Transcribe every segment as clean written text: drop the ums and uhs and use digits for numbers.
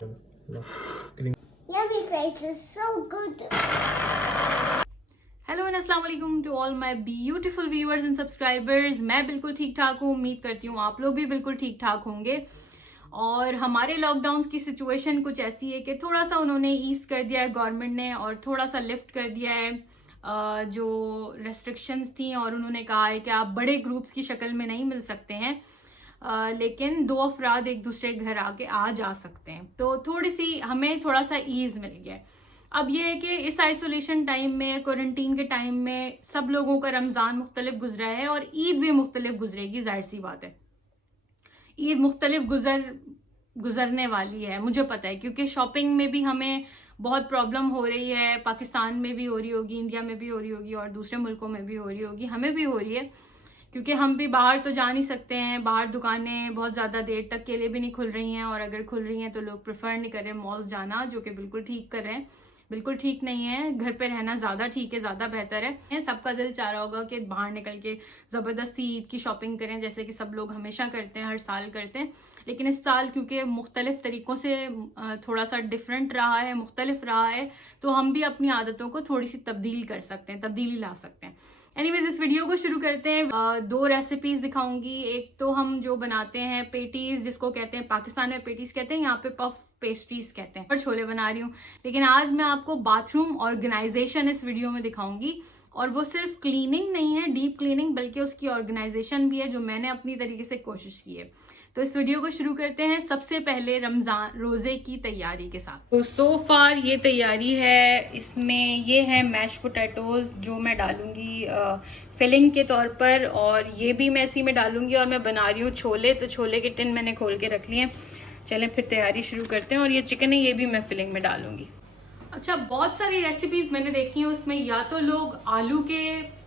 Yummy face is so good. Hello and अस्सलाम वालेकुम to all my beautiful viewers and subscribers. मैं बिल्कुल ठीक ठाक हूँ, उम्मीद करती हूँ आप लोग भी बिल्कुल ठीक ठाक होंगे। और हमारे लॉकडाउन की सिचुएशन कुछ ऐसी है कि थोड़ा सा उन्होंने ईज कर दिया है गवर्नमेंट ने, और थोड़ा सा लिफ्ट कर दिया है जो रेस्ट्रिक्शंस थी, और उन्होंने कहा है कि आप बड़े ग्रुप्स की शक्ल में नहीं मिल सकते हैं, लेकिन 2 अफराद एक दूसरे के घर आके आ जा सकते हैं। तो थोड़ी सी हमें थोड़ा सा ईज मिल गया है। अब ये है कि इस आइसोलेशन टाइम में, क्वारंटीन के टाइम में सब लोगों का रमजान मुख्तलिफ गुजरा है और ईद भी मुख्तलिफ गुजरेगी, जाहिर सी बात है। ईद मुख्तलिफ गुजरने वाली है, मुझे पता है, क्योंकि शॉपिंग में भी हमें बहुत प्रॉब्लम हो रही है। पाकिस्तान में भी हो रही होगी, इंडिया में भी हो रही होगी, और दूसरे मुल्कों में भी हो रही होगी, हमें भी हो रही है, क्योंकि हम भी बाहर तो जा नहीं सकते हैं। बाहर दुकानें बहुत ज़्यादा देर तक के लिए भी नहीं खुल रही हैं, और अगर खुल रही हैं तो लोग प्रेफर नहीं कर रहे मॉल्स जाना, जो कि बिल्कुल ठीक कर रहे हैं। बिल्कुल ठीक नहीं है, घर पे रहना ज्यादा ठीक है, ज्यादा बेहतर है। सबका दिल चाह रहा होगा कि बाहर निकल के जबरदस्ती ईद की शॉपिंग करें, जैसे कि सब लोग हमेशा करते हैं, हर साल करते हैं। लेकिन इस साल क्योंकि मुख्तलिफ तरीकों से थोड़ा सा डिफरेंट रहा है, मुख्तलिफ रहा है, तो हम भी अपनी आदतों को थोड़ी सी तब्दील कर सकते हैं, तब्दीली ला सकते हैं। एनीवेज, इस वीडियो को शुरू करते हैं। 2 रेसिपीज दिखाऊंगी। एक तो हम जो बनाते हैं पेटीज, जिसको कहते हैं पाकिस्तान में पेटीज कहते हैं, यहाँ पे पफ पेस्ट्रीज कहते हैं, और छोले बना रही हूँ। लेकिन आज मैं आपको बाथरूम ऑर्गेनाइजेशन इस वीडियो में दिखाऊंगी, और वो सिर्फ क्लीनिंग नहीं है, डीप क्लीनिंग, बल्कि उसकी ऑर्गेनाइजेशन भी है, जो मैंने अपनी तरीके से कोशिश की है। तो इस वीडियो को शुरू करते हैं सबसे पहले रमजान रोजे की तैयारी के साथ। तो सो फार ये तैयारी है। इसमें ये है मैश पोटैटोज, जो मैं डालूंगी फिलिंग के तौर पर, और ये भी मैं इसी में डालूंगी। और मैं बना रही हूँ छोले, तो छोले के टिन मैंने खोल के रख लिए हैं। चलें फिर तैयारी शुरू करते हैं। और ये चिकन है, ये भी मैं फिलिंग में डालूंगी। अच्छा, बहुत सारी रेसिपीज मैंने देखी हैं, उसमें या तो लोग आलू के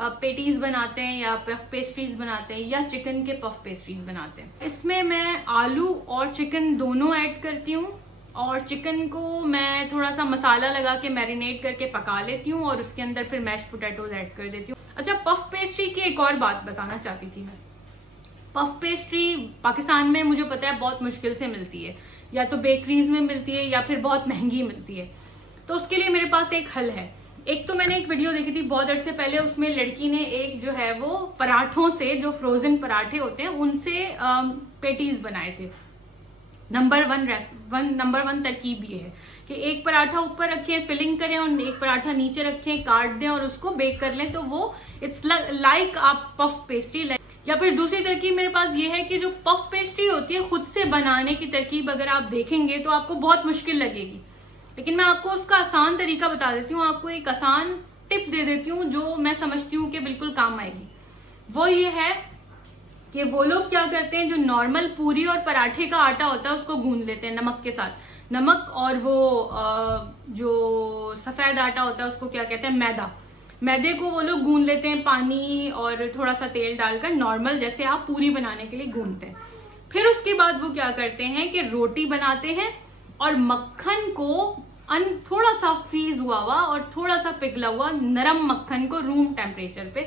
पेटीज बनाते हैं, या पफ पेस्ट्रीज बनाते हैं, या चिकन के पफ पेस्ट्रीज बनाते हैं। इसमें मैं आलू और चिकन दोनों ऐड करती हूँ, और चिकन को मैं थोड़ा सा मसाला लगा के मैरिनेट करके पका लेती हूँ, और उसके अंदर फिर मैश पोटैटोज ऐड कर देती हूँ। अच्छा, पफ पेस्ट्री की एक और बात बताना चाहती थी मैं। पफ पेस्ट्री पाकिस्तान में मुझे पता है बहुत मुश्किल से मिलती है, या तो बेकरीज में मिलती है, या फिर बहुत महंगी मिलती है। तो उसके लिए मेरे पास एक हल है। एक तो मैंने एक वीडियो देखी थी बहुत अरसे पहले, उसमें लड़की ने एक जो है वो पराठों से, जो फ्रोजन पराठे होते हैं उनसे पेटीज बनाए थे। नंबर 1 तरकीब ये है कि एक पराठा ऊपर रखें, फिलिंग करें, और एक पराठा नीचे रखें, काट दें और उसको बेक कर लें, तो वो इट्स लाइक आप पफ पेस्ट्री। या फिर दूसरी तरकीब मेरे पास ये है कि जो पफ पेस्ट्री होती है, खुद से बनाने की तरकीब अगर आप देखेंगे तो आपको बहुत मुश्किल लगेगी, लेकिन मैं आपको उसका आसान तरीका बता देती हूँ। आपको एक आसान टिप दे देती हूँ जो मैं समझती हूँ कि बिल्कुल काम आएगी। वो ये है कि वो लोग क्या करते हैं, जो नॉर्मल पूरी और पराठे का आटा होता है उसको गूंद लेते हैं नमक के साथ। नमक और वो जो सफेद आटा होता है उसको क्या कहते हैं, मैदा। मैदे को वो लोग गूंद लेते हैं पानी और थोड़ा सा तेल डालकर, नॉर्मल जैसे आप पूरी बनाने के लिए गूंदते हैं। फिर उसके बाद वो क्या करते हैं कि रोटी बनाते हैं, और मक्खन को थोड़ा सा फ्रीज हुआ हुआ और थोड़ा सा पिघला हुआ नरम मक्खन को रूम टेम्परेचर पे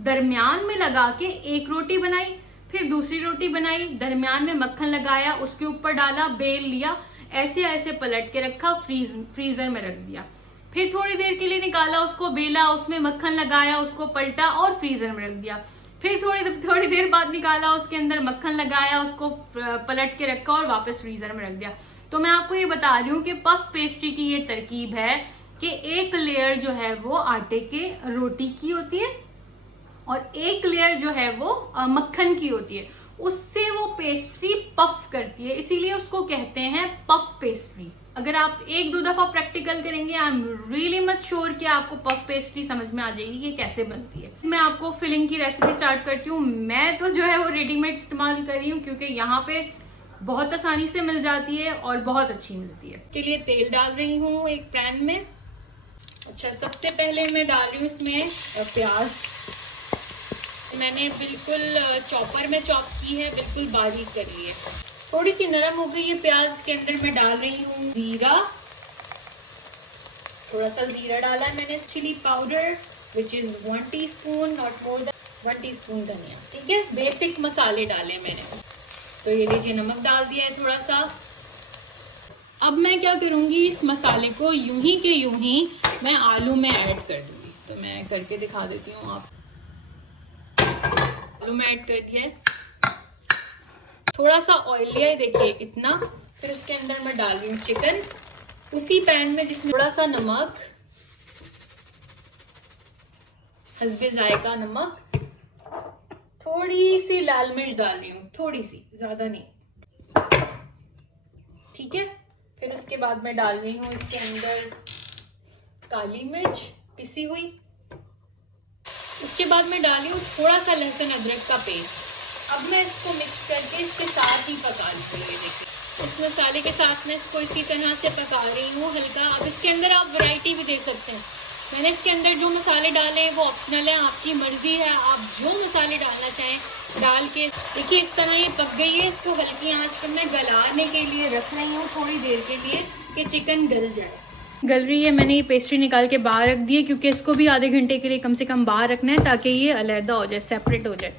दरमियान में लगा के एक रोटी बनाई, फिर दूसरी रोटी बनाई, दरमियान में मक्खन लगाया, उसके ऊपर डाला, बेल लिया, ऐसे ऐसे पलट के रखा, फ्रीजर में रख दिया। फिर थोड़ी देर के लिए निकाला, उसको बेला, उसमें मक्खन लगाया, उसको पलटा और फ्रीजर में रख दिया। फिर थोड़ी देर बाद निकाला, उसके अंदर मक्खन लगाया, उसको पलट के रखा और वापस फ्रीजर में रख दिया। तो मैं आपको ये बता रही हूँ कि पफ पेस्ट्री की ये तरकीब है कि एक लेयर जो है वो आटे के रोटी की होती है, और एक लेयर जो है वो मक्खन की होती है। उससे वो पेस्ट्री पफ करती है, इसीलिए उसको कहते हैं पफ पेस्ट्री। अगर आप 1-2 दफा प्रैक्टिकल करेंगे, I am really much sure कि आपको पफ पेस्ट्री समझ में आ जाएगी कि कैसे बनती है। मैं आपको फिलिंग की रेसिपी स्टार्ट करती हूँ। मैं तो जो है वो रेडीमेड इस्तेमाल कर रही हूँ, क्योंकि यहाँ पे बहुत आसानी से मिल जाती है और बहुत अच्छी मिलती है। इसके लिए तेल डाल रही हूँ एक पैन में। अच्छा, सबसे पहले मैं डाल रही हूँ इसमें प्याज। मैंने बिल्कुल चॉपर में चॉप की है, बिल्कुल बारीक कर ली है। थोड़ी सी नरम हो गई है प्याज, के अंदर मैं डाल रही हूँ जीरा। थोड़ा सा जीरा डाला है मैंने। Chilli powder which is 1 teaspoon, not more than 1 teaspoon धनिया। ठीक है, बेसिक मसाले डाले मैंने। तो ये लीजिए, नमक डाल दिया है थोड़ा सा। अब मैं क्या करूंगी, इस मसाले को यूं ही के यूं ही मैं आलू में ऐड कर दूंगी। तो मैं करके दिखा देती हूँ आप। आलू में ऐड कर दिया है, थोड़ा सा ऑयल लिया है, देखिए इतना। फिर उसके अंदर मैं डाल रही हूँ चिकन, उसी पैन में जिसमें थोड़ा सा नमक, हस्बे जायका नमक, थोड़ी सी लाल मिर्च डाल रही हूँ, थोड़ी सी, ज्यादा नहीं, ठीक है। फिर उसके बाद मैं डाल रही हूँ इसके अंदर काली मिर्च पिसी हुई। उसके बाद मैं डाली हूँ थोड़ा सा लहसुन अदरक का पेस्ट। अब मैं इसको मिक्स करके इसके साथ ही पका लूँगी। देखिए इस मसाले के साथ मैं इसको इसी तरह से पका रही हूँ हल्का। अब इसके अंदर आप वैरायटी भी दे सकते हैं। मैंने इसके अंदर जो मसाले डाले हैं वो ऑप्शनल है, आपकी मर्जी है, आप जो मसाले डालना चाहें डाल के। देखिए इस तरह ये पक गई है। इसको हल्की आंच पर मैं गलाने के लिए रख रही हूँ थोड़ी देर के लिए कि चिकन गल जाए। गल रही है, मैंने ये पेस्ट्री निकाल के बाहर रख दी है क्योंकि इसको भी आधे घंटे के लिए कम से कम बाहर रखना है ताकि ये अलहदा हो जाए, सेपरेट हो जाए।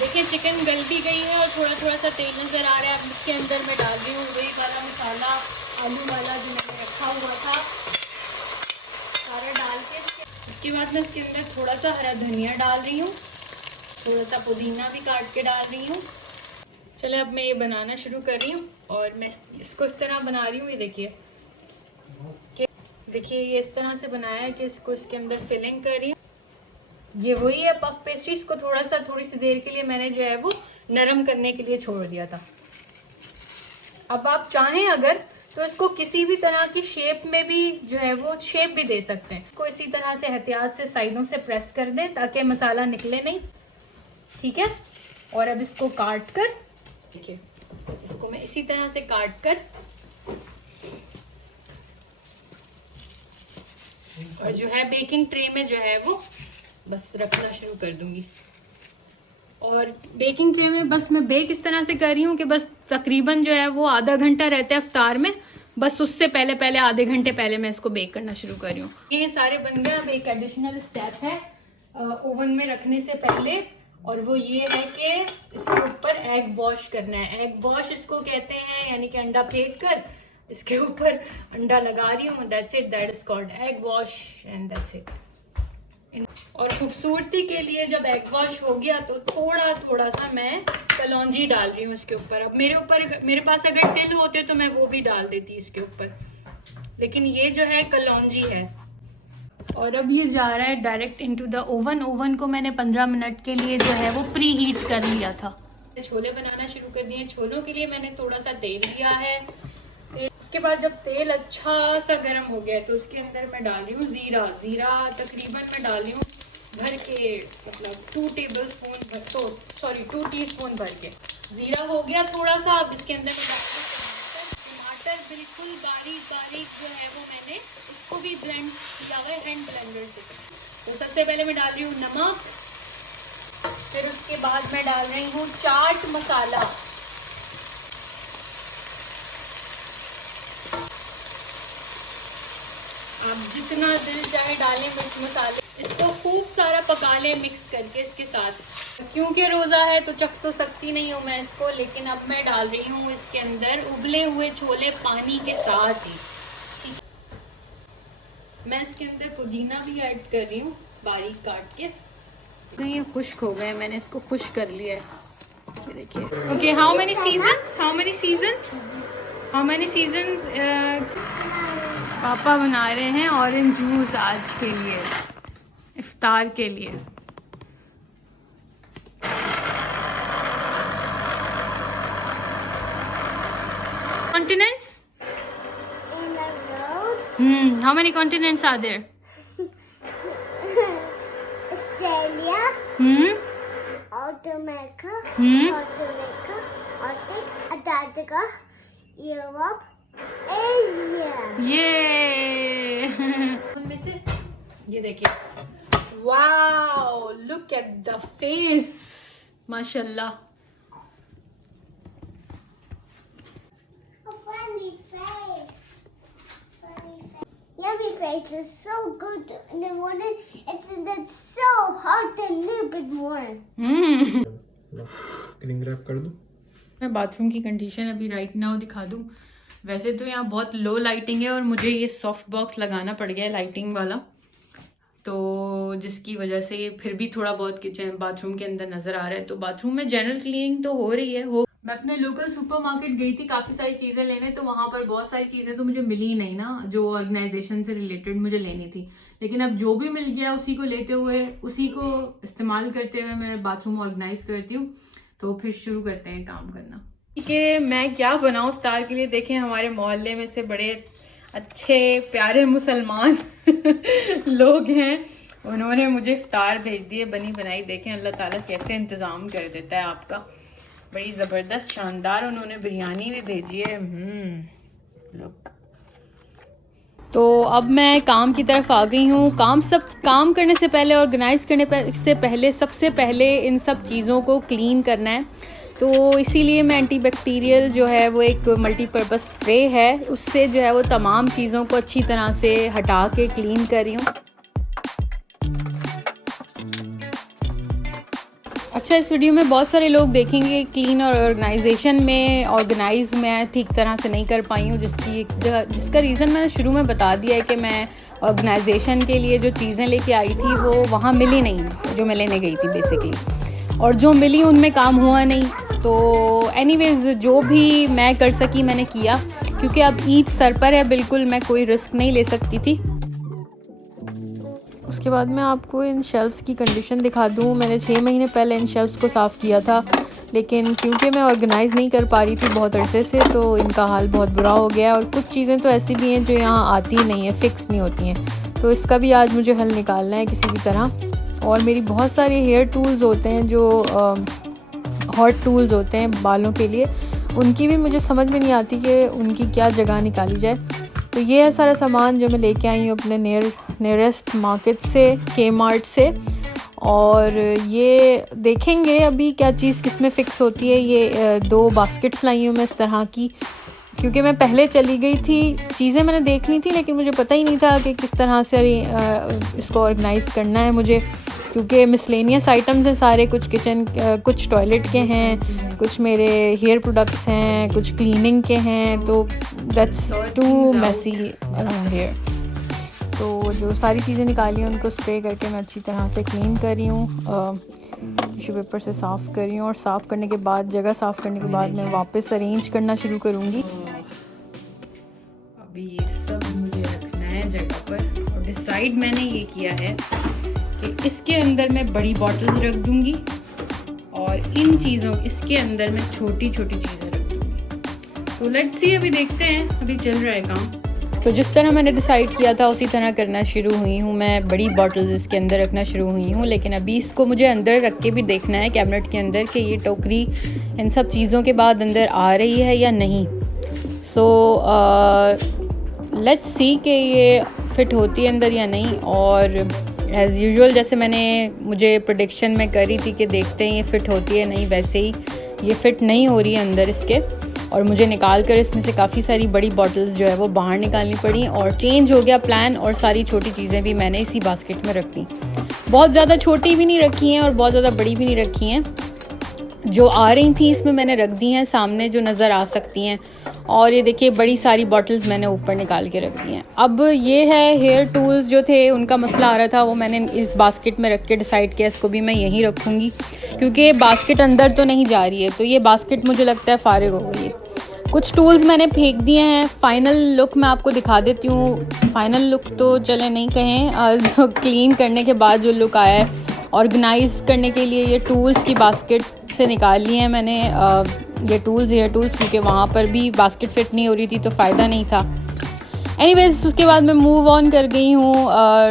देखिए चिकन गल भी गई है और थोड़ा थोड़ा सा तेल नज़र आ रहा है। अब इसके अंदर मैं डाल रही हूँ वही वाला मसाला आलू वाला जो मैंने रखा हुआ था, सारा डाल के। उसके बाद मैं इसके अंदर थोड़ा सा हरा धनिया डाल रही हूँ, थोड़ा सा पुदीना भी काट के डाल रही हूँ। चले अब मैं ये बनाना शुरू कर रही हूँ और मैं इसको इस तरह बना रही हूँ। ये देखिए ये इस तरह से बनाया है कि इसको इसके अंदर फिलिंग कर रही हूँ। ये वही है पफ पेस्ट्री। इसको थोड़ी सी देर के लिए मैंने जो है वो नरम करने के लिए छोड़ दिया था। अब आप चाहें अगर तो इसको किसी भी तरह की शेप में भी जो है वो शेप भी दे सकते हैं। इसको इसी तरह से एहतियात से साइडों से प्रेस कर दें ताकि मसाला निकले नहीं, ठीक है। और अब इसको काट कर, देखिए इसको मैं इसी तरह से काट कर और जो है बेकिंग ट्रे में जो है वो बस रखना शुरू कर दूंगी। और बेकिंग ट्रे में बस मैं बेक इस तरह से कर रही हूँ कि बस तकरीबन जो है वो आधा घंटा रहता है इफ्तार में, बस उससे पहले आधे घंटे पहले मैं इसको बेक करना शुरू कर रही हूँ। ये सारे बन गए। अब एक एडिशनल स्टेप है ओवन में रखने से पहले, और वो ये है कि इसके ऊपर एग वॉश करना है। एग वॉश इसको कहते हैं, यानी कि अंडा फेंट कर इसके ऊपर अंडा लगा रही हूँ। That's it, that is called egg wash and that's it. और खूबसूरती के लिए जब एग वॉश हो गया तो थोड़ा सा मैं कलौंजी डाल रही हूँ इसके ऊपर। अब मेरे पास अगर तिल होते तो मैं वो भी डाल देती इसके ऊपर, लेकिन ये जो है कलौंजी है। और अब ये जा रहा है direct into the oven. Oven को मैंने 15 मिनट के लिए जो है वो प्री हीट कर लिया था। छोले बनाना शुरू कर दिए। छोलों के लिए मैंने थोड़ा सा तेल लिया है। उसके बाद जब तेल अच्छा सा गर्म हो गया तो उसके अंदर मैं डाल रही हूँ जीरा तकरीबन मैं डाल रही हूँ भर के, मतलब 2 टीस्पून भर के जीरा हो गया थोड़ा सा। अब इसके अंदर मैं डाल रही हूँ टमाटर बिल्कुल बारीक जो है वो मैंने इसको भी ब्लेंड किया हुआ है हैंड ब्लेंडर से। तो सबसे पहले मैं डाल रही हूँ नमक, फिर उसके बाद मैं डाल रही हूँ चाट मसाला, आप जितना दिल चाहे डालें मिर्च मसाले। इसको खूब सारा पका लें मिक्स करके इसके साथ। क्योंकि रोज़ा है तो चख तो सकती नहीं हूँ मैं इसको, लेकिन अब मैं डाल रही हूँ इसके अंदर उबले हुए छोले पानी के साथ ही। मैं इसके अंदर पुदीना भी ऐड कर रही हूँ बारीक काट के। तो ये खुश्क हो गए, मैंने इसको खुश्क कर लिया है। ये देखिए। ओके, हाउ मेनी सीजन्स पापा बना रहे हैं ऑरेंज जूस आज के लिए, इफ्तार के लिए। Continents? In a road, How many continents are there? Australia, North America, South America, Arctic, Antarctica, Europe, Asia. ये उनमें से ये देखिए, wow, look at the face, माशाल्लाह। A funny face. Yummy face is so good. And then one, it's so hot and a little bit more. Cling wrap कर दूं? मैं bathroom की कंडीशन अभी राइट नाउ दिखा दूं वैसे तो यहाँ बहुत लो लाइटिंग है और मुझे ये सॉफ्ट बॉक्स लगाना पड़ गया है लाइटिंग वाला, तो जिसकी वजह से फिर भी थोड़ा बहुत किचन बाथरूम के अंदर नजर आ रहा है। तो बाथरूम में जनरल क्लीनिंग तो हो रही है। मैं अपने लोकल सुपरमार्केट गई थी काफी सारी चीजें लेने, तो वहां पर बहुत सारी चीजें तो मुझे मिली ही नहीं ना, जो ऑर्गेनाइजेशन से रिलेटेड मुझे लेनी थी। लेकिन अब जो भी मिल गया उसी को लेते हुए, उसी को इस्तेमाल करते हुए मैं बाथरूम ऑर्गेनाइज करती हूँ। तो फिर शुरू करते हैं काम करना। ठीक है, मैं क्या बनाऊँ इफ्तार के लिए। देखें, हमारे मोहल्ले में से बड़े अच्छे प्यारे मुसलमान लोग हैं, उन्होंने मुझे इफ्तार भेज दिए बनी बनाई। देखें अल्लाह ताला कैसे इंतज़ाम कर देता है आपका। बड़ी ज़बरदस्त शानदार उन्होंने बिरयानी भी भेजी है। लुक। तो अब मैं काम की तरफ आ गई हूँ। काम करने से पहले, ऑर्गेनाइज़ करने से पहले, सबसे पहले इन सब चीज़ों को क्लीन करना है। तो इसीलिए मैं एंटीबैक्टीरियल जो है वो एक मल्टीपर्पज़ स्प्रे है, उससे जो है वो तमाम चीज़ों को अच्छी तरह से हटा के क्लीन कर रही हूँ। अच्छा, इस वीडियो में बहुत सारे लोग देखेंगे क्लीन और ऑर्गेनाइजेशन में ऑर्गेनाइज मैं ठीक तरह से नहीं कर पाई हूँ, जिसका रीज़न मैंने शुरू में बता दिया है कि मैं ऑर्गेनाइजेशन के लिए जो चीज़ें लेके आई थी वो वहाँ मिली नहीं, जो मैं लेने गई थी बेसिकली, और जो मिली उनमें काम हुआ नहीं। तो एनीवेज़ जो भी मैं कर सकी मैंने किया, क्योंकि अब ईद सर पर है, बिल्कुल मैं कोई रिस्क नहीं ले सकती थी। उसके बाद मैं आपको इन शेल्फ्स की कंडीशन दिखा दूँ। मैंने 6 महीने पहले इन शेल्फ्स को साफ़ किया था, लेकिन क्योंकि मैं ऑर्गेनाइज़ नहीं कर पा रही थी बहुत अरसे से, तो इनका हाल बहुत बुरा हो गया है। और कुछ चीज़ें तो ऐसी भी हैं जो यहाँ आती ही नहीं है, फ़िक्स नहीं होती हैं, तो इसका भी आज मुझे हल निकालना है किसी भी तरह। और मेरी बहुत सारे हेयर टूल्स होते हैं जो हॉट टूल्स होते हैं बालों के लिए, उनकी भी मुझे समझ में नहीं आती कि उनकी क्या जगह निकाली जाए। तो ये है सारा सामान जो मैं लेके आई हूँ अपने नियरेस्ट मार्केट से, के मार्ट से। और ये देखेंगे अभी क्या चीज़ किस में फ़िक्स होती है। ये 2 बास्केट्स लाई हूँ मैं इस तरह की, क्योंकि मैं पहले चली गई थी, चीज़ें मैंने देख ली थी, लेकिन मुझे पता ही नहीं था कि किस तरह से इसको ऑर्गेनाइज़ करना है मुझे, क्योंकि मिसलेनियस आइटम्स हैं सारे, कुछ किचन, कुछ टॉयलेट के हैं, कुछ मेरे हेयर प्रोडक्ट्स हैं, कुछ क्लीनिंग के हैं, तो that's too messy around here. तो जो सारी चीज़ें निकाली हैं उनको स्प्रे करके मैं अच्छी तरह से क्लीन कर रही हूँ, टिश्यू पेपर से साफ़ कर रही हूँ। और साफ़ करने के बाद, जगह साफ़ करने के बाद मैं वापस अरेंज करना शुरू करूँगी। अभी ये सब मुझे रखना है जगह पर, और डिसाइड मैंने ये किया है कि इसके अंदर मैं बड़ी बॉटल्स रख दूँगी और इन चीज़ों इसके अंदर मैं छोटी छोटी चीज़ें रख दूँगी। तो लेट्स सी, अभी देखते हैं, अभी चल रहा है काम। तो जिस तरह मैंने डिसाइड किया था उसी तरह करना शुरू हुई हूँ। मैं बड़ी बॉटल्स इसके अंदर रखना शुरू हुई हूँ, लेकिन अभी इसको मुझे अंदर रख के भी देखना है कैबिनेट के अंदर कि ये टोकरी इन सब चीज़ों के बाद अंदर आ रही है या नहीं। सो लेट्स सी कि ये फ़िट होती है अंदर या नहीं। और एज़ यूजुअल जैसे मुझे प्रेडिक्शन में करी थी कि देखते हैं ये फ़िट होती है नहीं, वैसे ही ये फ़िट नहीं हो रही है अंदर इसके, और मुझे निकाल कर इसमें से काफ़ी सारी बड़ी बॉटल्स जो है वो बाहर निकालनी पड़ी। और चेंज हो गया प्लान, और सारी छोटी चीज़ें भी मैंने इसी बास्केट में रख दी। बहुत ज़्यादा छोटी भी नहीं रखी हैं और बहुत ज़्यादा बड़ी भी नहीं रखी हैं, जो आ रही थी इसमें मैंने रख दी हैं सामने, जो नज़र आ सकती हैं। और ये देखिए बड़ी सारी बॉटल्स मैंने ऊपर निकाल के रख दी हैं। अब ये है हेयर टूल्स जो थे, उनका मसला आ रहा था, वो मैंने इस बास्केट में रख के डिसाइड किया इसको भी मैं यहीं रखूँगी, क्योंकि बास्केट अंदर तो नहीं जा रही है। तो ये बास्केट मुझे लगता है फ़ारिग हो गई है। कुछ टूल्स मैंने फेंक दिए हैं। फ़ाइनल लुक मैं आपको दिखा देती हूँ। फ़ाइनल लुक तो चले नहीं कहें, क्लीन करने के बाद जो लुक आया है, ऑर्गेनाइज़ करने के लिए ये टूल्स की बास्केट से निकाल लिए हैं मैंने ये टूल्स, हेयर टूल्स, क्योंकि वहाँ पर भी बास्केट फ़िट नहीं हो रही थी तो फ़ायदा नहीं था। एनीवेज़ उसके बाद मैं मूव ऑन कर गई हूँ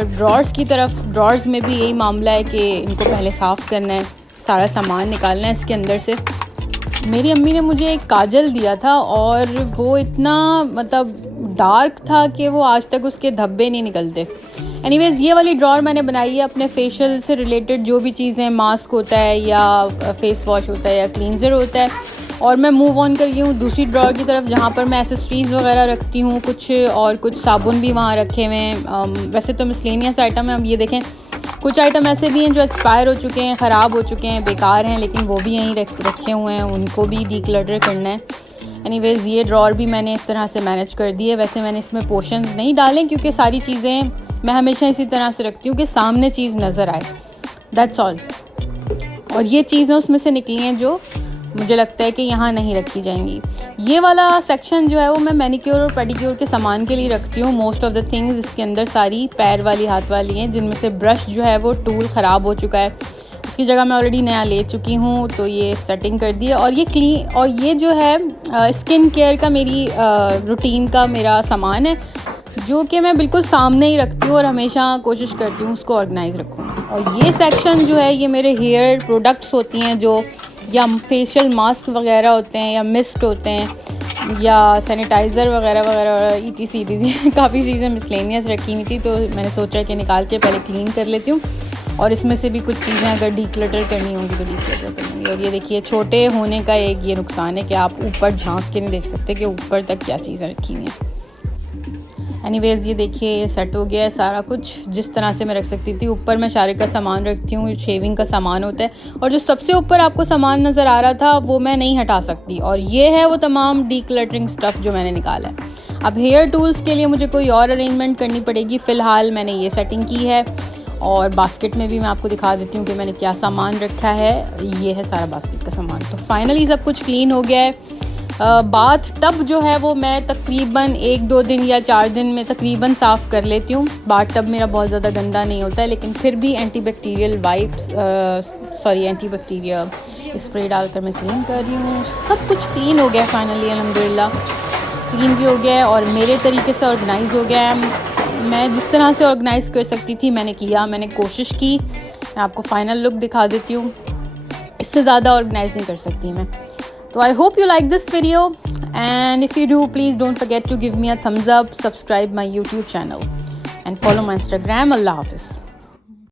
ड्रॉर्स की तरफ। ड्रॉर्स में भी यही मामला है कि इनको पहले साफ़ करना है, सारा सामान निकालना है इसके अंदर से। मेरी अम्मी ने मुझे एक काजल दिया था और वो इतना मतलब डार्क था कि वो आज तक उसके धब्बे नहीं निकलते। एनीवेज़ ये वाली ड्रॉर मैंने बनाई है अपने फेशियल से रिलेटेड, जो भी चीज़ें, मास्क होता है या फेस वॉश होता है या क्लींजर होता है। और मैं मूव ऑन कर गई हूँ दूसरी ड्रॉर की तरफ, जहाँ पर मैं एसेसरीज़ वगैरह रखती हूँ कुछ, और कुछ साबुन भी वहाँ रखे हुए हैं। वैसे तो मिसलेनियस आइटम है। अब ये देखें, कुछ आइटम ऐसे भी हैं जो एक्सपायर हो चुके हैं, ख़राब हो चुके हैं, बेकार हैं, लेकिन वो भी यहीं रखे हुए हैं, उनको भी डीक्लटर करना है। एनीवेज ये ड्रॉर भी मैंने इस तरह से मैनेज कर दी है। वैसे मैंने इसमें पोर्शंस नहीं डाले क्योंकि सारी चीज़ें मैं हमेशा इसी तरह से रखती हूँ कि सामने चीज़ नज़र आए, दैट्स ऑल। और ये चीज़ें उसमें से निकली हैं जो मुझे लगता है कि यहाँ नहीं रखी जाएंगी। ये वाला सेक्शन जो है वो मैं मैनिक्योर और पेडिक्योर के सामान के लिए रखती हूँ। मोस्ट ऑफ द थिंग्स इसके अंदर सारी पैर वाली हाथ वाली हैं, जिनमें से ब्रश जो है वो टूल ख़राब हो चुका है, उसकी जगह मैं ऑलरेडी नया ले चुकी हूँ, तो ये सेटिंग कर दी है। और ये क्लीन, और ये जो है स्किन केयर का मेरी रूटीन का मेरा सामान है जो कि मैं बिल्कुल सामने ही रखती हूँ और हमेशा कोशिश करती हूँ उसको ऑर्गेनाइज रखूँ। और ये सेक्शन जो है ये मेरे हेयर प्रोडक्ट्स होती हैं जो, या फेशियल मास्क वगैरह होते हैं, या मिस्ट होते हैं, या सैनिटाइज़र वगैरह वगैरह ETC काफ़ी चीज़ें मिसलेनियस रखी हुई थी, तो मैंने सोचा कि निकाल के पहले क्लीन कर लेती हूँ। और इसमें से भी कुछ चीज़ें अगर डीक्लटर करनी होंगी तो डीक्लटर करूँगी। और ये देखिए, छोटे होने का एक ये नुकसान है कि आप ऊपर झांक के नहीं देख सकते कि ऊपर तक क्या चीज़ें रखी हुई हैं। एनीवेज़ ये देखिए, ये सेट हो गया है सारा कुछ जिस तरह से मैं रख सकती थी। ऊपर मैं शारिक का सामान रखती हूँ, शेविंग का सामान होता है, और जो सबसे ऊपर आपको सामान नज़र आ रहा था वो मैं नहीं हटा सकती। और ये है वो तमाम डीक्लटरिंग स्टफ़ जो मैंने निकाला है। अब हेयर टूल्स के लिए मुझे कोई और अरेंजमेंट करनी पड़ेगी। फ़िलहाल मैंने ये सेटिंग की है। और बास्केट में भी मैं आपको दिखा देती हूँ कि मैंने क्या सामान रखा है। ये है सारा बास्केट का सामान। तो फाइनली सब कुछ क्लीन हो गया है। बाथ टब जो है वो मैं तकरीबन 1-2 दिन या 4 दिन में तकरीबन साफ़ कर लेती हूँ। बाथ टब मेरा बहुत ज़्यादा गंदा नहीं होता है, लेकिन फिर भी एंटीबैक्टीरियल एंटीबैक्टीरिया स्प्रे डालकर मैं क्लीन कर रही हूँ। सब कुछ क्लीन हो गया फाइनली, अल्हम्दुलिल्लाह क्लीन भी हो गया है और मेरे तरीके से ऑर्गेनाइज़ हो गया है। मैं जिस तरह से ऑर्गेनाइज़ कर सकती थी मैंने किया, मैंने कोशिश की। मैं आपको फ़ाइनल लुक दिखा देती हूँ, इससे ज़्यादा ऑर्गेनाइज़ नहीं कर सकती मैं। So I hope you like this video, and if you do, please don't forget to give me a thumbs up, subscribe my YouTube channel and follow my Instagram. Allah Hafiz.